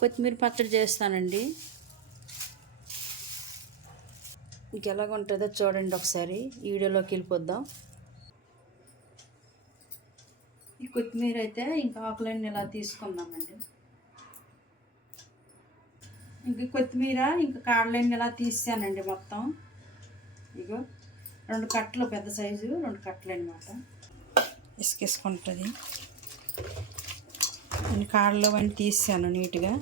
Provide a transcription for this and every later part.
కొత్తిమీర పచ్చడి చేస్తానండి. ఇంక ఎలాగ ఉంటుందో చూడండి ఒకసారి. ఈ వీడియోలోకి వెళ్ళిపోద్దాం. ఈ కొత్తిమీర అయితే ఇంకా ఆకులన్నీ ఇలా తీసుకుందామండి. ఇంక కొత్తిమీర ఇంకా కాడలన్నీ ఇలా తీసానండి మొత్తం. ఇగో రెండు కట్టలు పెద్ద సైజు రెండు కట్టలు అనమాట ఇసుకేసుకుంటుంది. నేను కాడలు అవన్నీ తీసాను నీట్గా.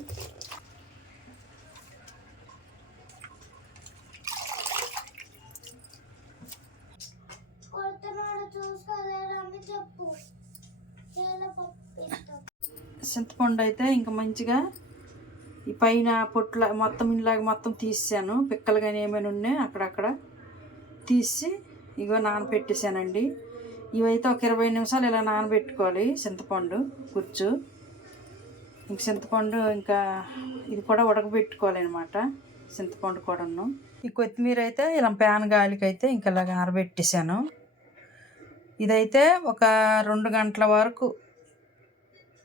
చింతపండు అయితే ఇంకా మంచిగా ఈ పైన పొట్ల మొత్తం ఇలాగ మొత్తం తీసాను. పిక్కలు కానీ ఏమైనా ఉన్నాయి అక్కడక్కడ తీసి ఇగో నానబెట్టేసానండి. ఇవైతే ఒక ఇరవై నిమిషాలు ఇలా నానబెట్టుకోవాలి చింతపండు కూర్చో ఇంక చింతపండు ఇంకా ఇది కూడా ఉడకబెట్టుకోవాలన్నమాట చింతపండు కూడాను. ఈ కొత్తిమీర అయితే ఇలా ప్యాన్ గాలికి అయితే ఇంకా ఇలాగ ఆరబెట్టేసాను. ఇదైతే ఒక రెండు గంటల వరకు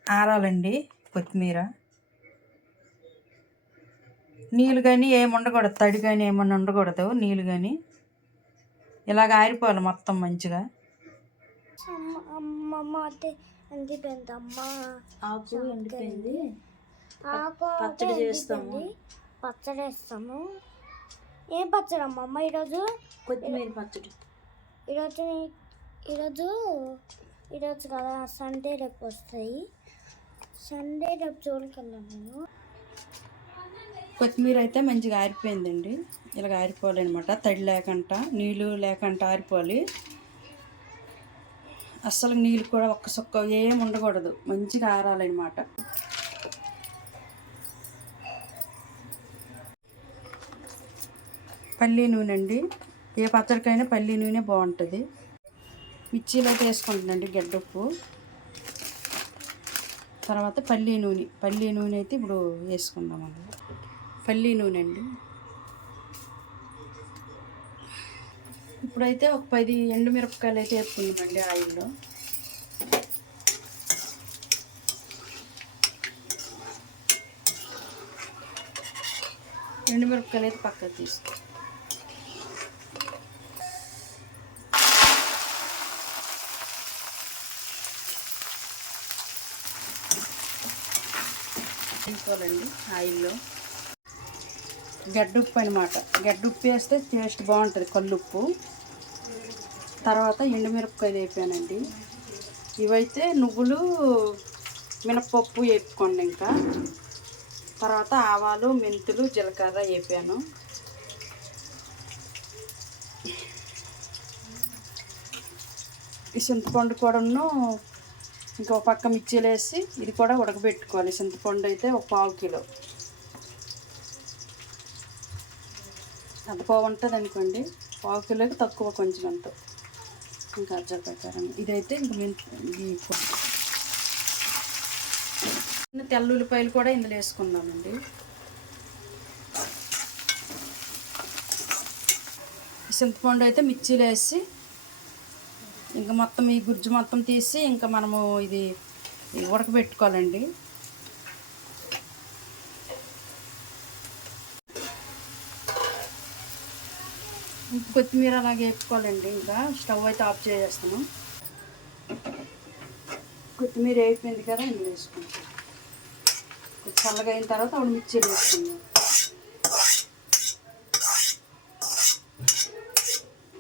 ఆరాలండి కొత్తిమీర. నీళ్ళు కానీ ఏమి ఉండకూడదు తడి కానీ ఏమన్నా ఉండకూడదు నీళ్ళు కానీ ఇలాగ ఆరిపోవాలి మొత్తం మంచిగా. అమ్మ అమ్మమ్మ అంటే ఎండిపోయింది అమ్మ ఆకు ఎండిపోయింది. ఆకు పచ్చడి చేస్తాము. పచ్చడి వేస్తాము. ఏం పచ్చడి అమ్మ అమ్మ ఈరోజు? కొత్తిమీర పచ్చడి. ఈరోజు ఈరోజు ఈరోజు కదా సండే రేపు వస్తాయి. సండే రేపు చూడకెళ్ళాను నేను. కొత్తిమీర అయితే మంచిగా ఆరిపోయిందండి. ఇలాగ ఆరిపోవాలి అనమాట తడి లేకుండా నీళ్ళు లేకుండా ఆరిపోవాలి. అస్సలు నీళ్ళు కూడా ఒక్క సొక్క ఏం ఉండకూడదు. మంచిగా ఆరాలన్నమాట పల్లి నూనె అండి. ఏ పచ్చడికైనా పల్లి నూనె బాగుంటుంది. మిర్చిలో అయితే వేసుకుంటుందండి గడ్డప్పు తర్వాత పల్లి నూనె. పల్లి నూనె అయితే ఇప్పుడు వేసుకుందామండి. పల్లి నూనె అండి. ఇప్పుడైతే ఒక పది ఎండుమిరపకాయలు అయితే వేసుకుందామండి ఆయిల్లో. ఎండుమిరపకాయలు అయితే పక్కకు తీసుకో. తీసుకోవాలండి ఆయిల్లో. గడ్డుప్పు అనమాట గడ్డుప్పు వేస్తే టేస్ట్ బాగుంటుంది కల్లుప్పు. తర్వాత ఎండుమిరపకాయలు వేపానండి. ఇవైతే నువ్వులు మినపప్పు వేపుకోండి ఇంకా. తర్వాత ఆవాలు మెంతులు జీలకర్ర వేపాను. ఈ చింతపండు కూడాను ఇంకో పక్క మిక్సీలు వేసి ఇది కూడా ఉడకబెట్టుకోవాలి. చింతపండు అయితే ఒక పావు కిలో. అంత పావు ఉంటుంది అనుకోండి పావు కిలోకి తక్కువ కొంచెం అంత. ఇంకా అర్జా ప్రకారం ఇదైతే ఇంక మేము చిన్న తెల్ల ఉల్లిపాయలు కూడా ఇందులో వేసుకుందామండి. చింతపండు అయితే మిర్చీలు వేసి ఇంకా మొత్తం ఈ గుజ్జు మొత్తం తీసి ఇంకా మనము ఇది ఉడకబెట్టుకోవాలండి. కొత్తిమీర అలాగే వేపుకోవాలండి ఇంకా. స్టవ్ అయితే ఆఫ్ చేసేస్తాను కొత్తిమీర అయిపోయింది కదా ఇందులో వేసుకుంటాం. చల్లగా అయిన తర్వాత అప్పుడు మిక్చర్ వేసుకుందాం.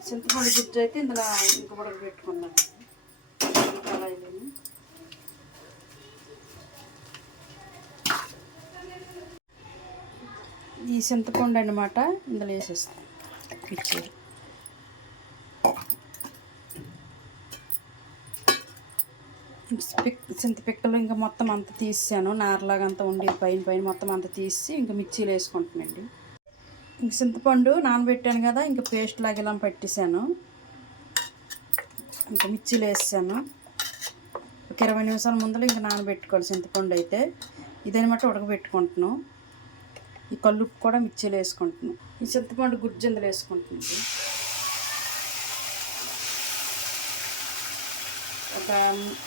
చింతపండు గుజ్జు అయితే ఇందులో ఇంకా ఉడకబెట్టుకుందాం కళాయిలోని ఈ చింతపండు అన్నమాట ఇందులో వేసేస్తాం. మిక్చర్ చింతపిక్కలు ఇంకా మొత్తం అంతా తీసాను నారలాగా అంతా ఉండి పైన పైన మొత్తం అంతా తీసి ఇంకా మిర్చీలు వేసుకుంటానండి ఇంక చింతపండు నానబెట్టాను కదా ఇంకా పేస్ట్ లాగా ఇలా పట్టేశాను. ఇంకా మిర్చీలు వేసాను ఒక ఇరవై నిమిషాల ముందర ఇంకా నానబెట్టుకోవాలి చింతపండు అయితే. ఇదనమాట ఉడకబెట్టుకుంటున్నాను. ఈ కల్లుప్పు కూడా మిర్చీలు వేసుకుంటున్నాం. ఈ చింతపండు గుజ్జు ఇందులో వేసుకుంటున్నాను ఒక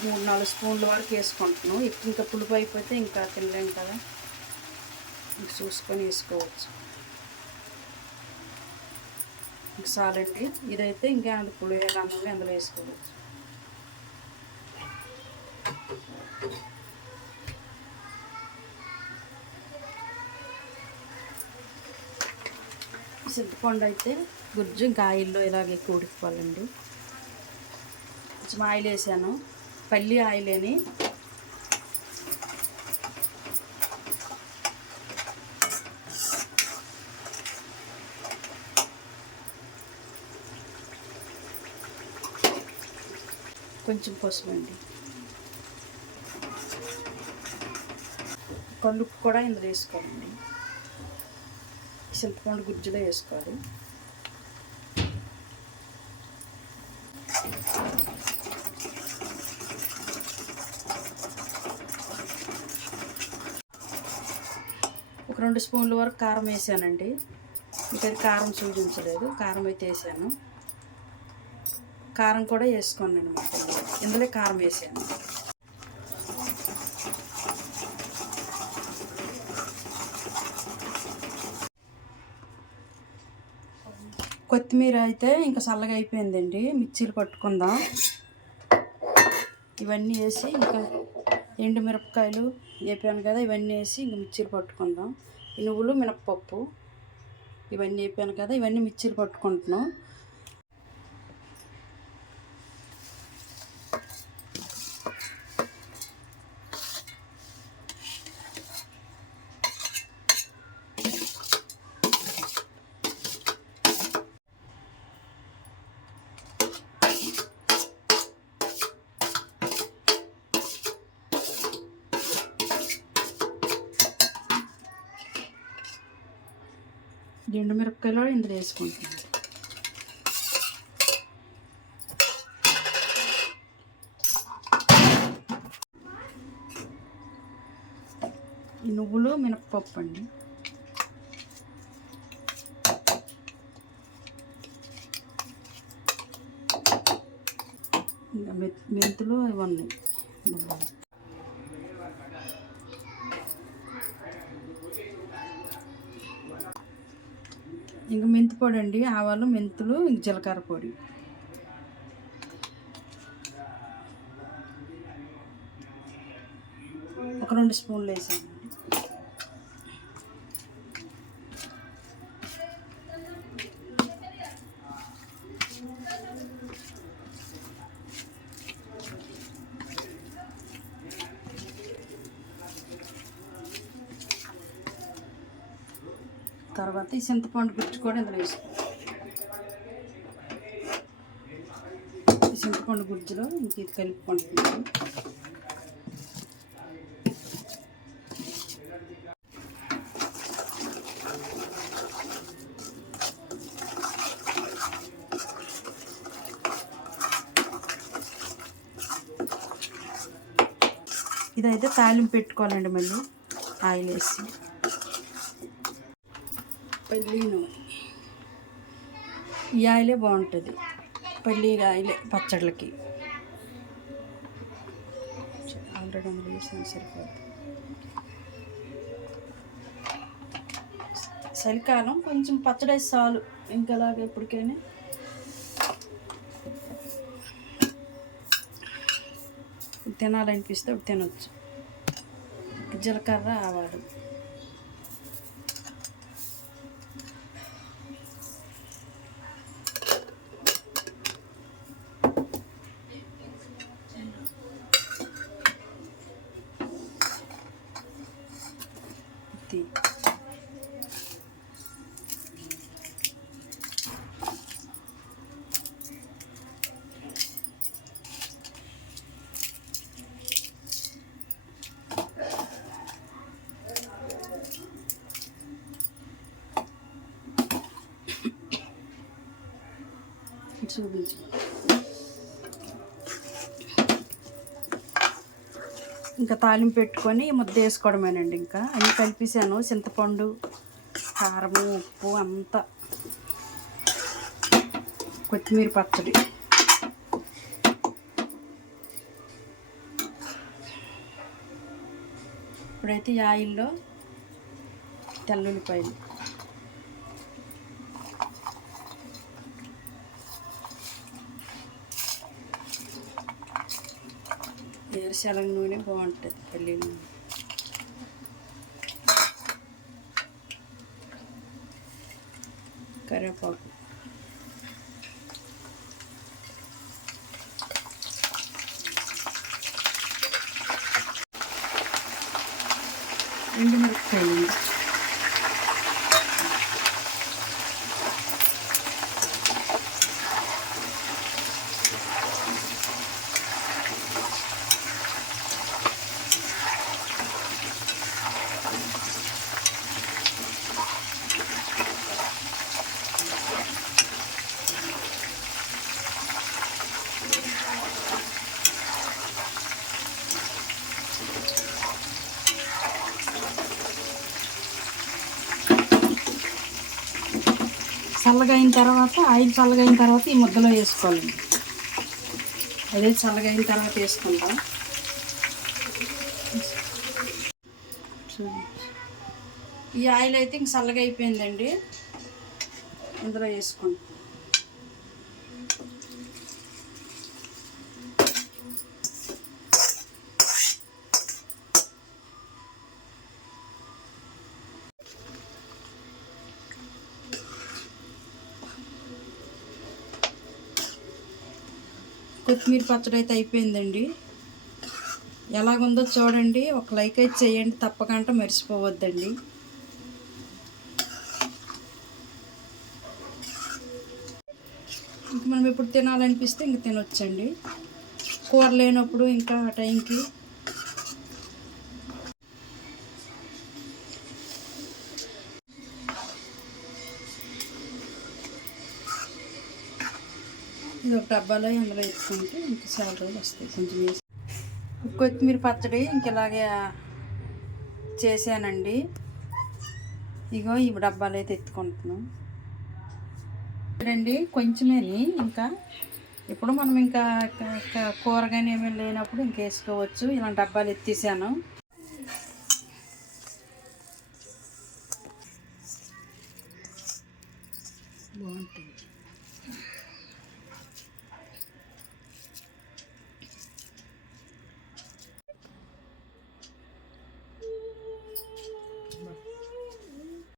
మూడు నాలుగు స్పూన్ల వరకు వేసుకుంటున్నాం. ఎక్కువ ఇంకా పులుపు అయిపోతే ఇంకా తినలేం కదా. చూసుకొని వేసుకోవచ్చు. సాలండి ఇదైతే ఇంకా అది అందులో వేసుకోవచ్చు. చింతపండు అయితే గుజ్జు ఇంకా ఆయిల్లో ఇలాగే కూడిపోవాలండి కొంచెం ఆయిల్ వేసాను. పల్లి ఆయిల్ అని కొంచెం పసుపు అండి కలుపు కూడా ఇందులో వేసుకోవాలండి. చింతపండు గుజ్జులో వేసుకోవాలి. ఒక రెండు స్పూన్ల వరకు కారం వేసానండి. ఇంకా కారం చూపించలేదు కారం అయితే వేసాను. కారం కూడా వేసుకోండి నేను ఇందులో కారం వేసాను. కొత్తిమీర అయితే ఇంకా చల్లగా అయిపోయిందండి. మిక్సీలు పట్టుకుందాం. ఇవన్నీ వేసి ఇంకా ఎండు మిరపకాయలు వేపాను కదా ఇవన్నీ వేసి ఇంకా మిక్సీలు పట్టుకుందాం. నువ్వులు మినపప్పు ఇవన్నీ వేపాను కదా ఇవన్నీ మిక్సీలు పట్టుకుంటున్నాం. ఎండు మిరపకాయలు ఇందులో వేసుకుంటాను. నువ్వులు మినపప్పు అండి. ఇంకా మె- మెంతులు ఇవన్నీ. నువ్వులు ఇంక మెంతి పొడి అండి ఆవాలు మెంతులు జీలకర్ర పొడి. ఒక రెండు స్పూన్లు వేసాను. తర్వాత ఈ చింతపండు గుజ్జు కూడా ఇందులో వేసుకోవాలి ఈ చింతపండు గుజ్జులో ఇంక ఇది కలుపుకుంటున్నాను. ఇదైతే తాలింపు పెట్టుకోవాలండి మళ్ళీ. ఆయిల్ వేసి పల్లి నూనె ఈ ఆయిలే బాగుంటుంది. పల్లి ఆయిలే పచ్చళ్ళకి. ఆల్రెడీ అందులో వేసాను సరిపోతుంది చలికాలం కొంచెం పచ్చడి చాలు. ఇంకలాగా ఎప్పటికైనా. తినాలనిపిస్తే అప్పుడు తినొచ్చు. జీలకర్ర ఆవాలు ఇది చూపించు ఇంకా తాలింపు పెట్టుకొని ముద్ద వేసుకోవడమేనండి ఇంకా. అన్నీ కలిపేసాను. చింతపండు కారము ఉప్పు అంతా. కొత్తిమీర పచ్చడి. ఇప్పుడైతే ఆయిల్లో తెల్లుల్లిపాయలు వేరుశనగ నూనె బాగుంటుంది పల్లి నూనె. కరివేపాకు. ఎండు మిరపకాయలు చల్లగా అయిన తర్వాత ఆయిల్ చల్లగా అయిన తర్వాత ఈ ముద్దలో వేసుకోవాలి. అదే చల్లగైన తర్వాత వేసుకుంటాం. ఈ ఆయిల్ అయితే ఇంక చల్లగా అయిపోయిందండి ఇందులో వేసుకుంటాం. కొత్తిమీర పచ్చడి అయితే అయిపోయిందండి. ఎలాగుందో చూడండి. ఒక లైక్ అయితే చేయండి. తప్పకుండా మర్చిపోవద్దండి. ఇంక మనం ఎప్పుడు తినాలనిపిస్తే ఇంక తినొచ్చండి. కూర లేనప్పుడు ఇంకా ఆ టైంకి ఇది ఒక డబ్బాలో అందులో వేసుకుంటే ఇంకా చాలా రోజులు వస్తాయి కొంచెం వేసి. కొత్తిమీర పచ్చడి ఇంక ఇలాగే చేశానండి. ఇగో ఈ డబ్బాలు అయితే ఎత్తుకుంటున్నాం. చూడండి కొంచెమేని ఇంకా ఇప్పుడు మనం ఇంకా కూరగాయలు కూర కానీ ఏమీ లేనప్పుడు ఇంకా వేసుకోవచ్చు. ఇలాంటి డబ్బాలు ఎత్తేసాను.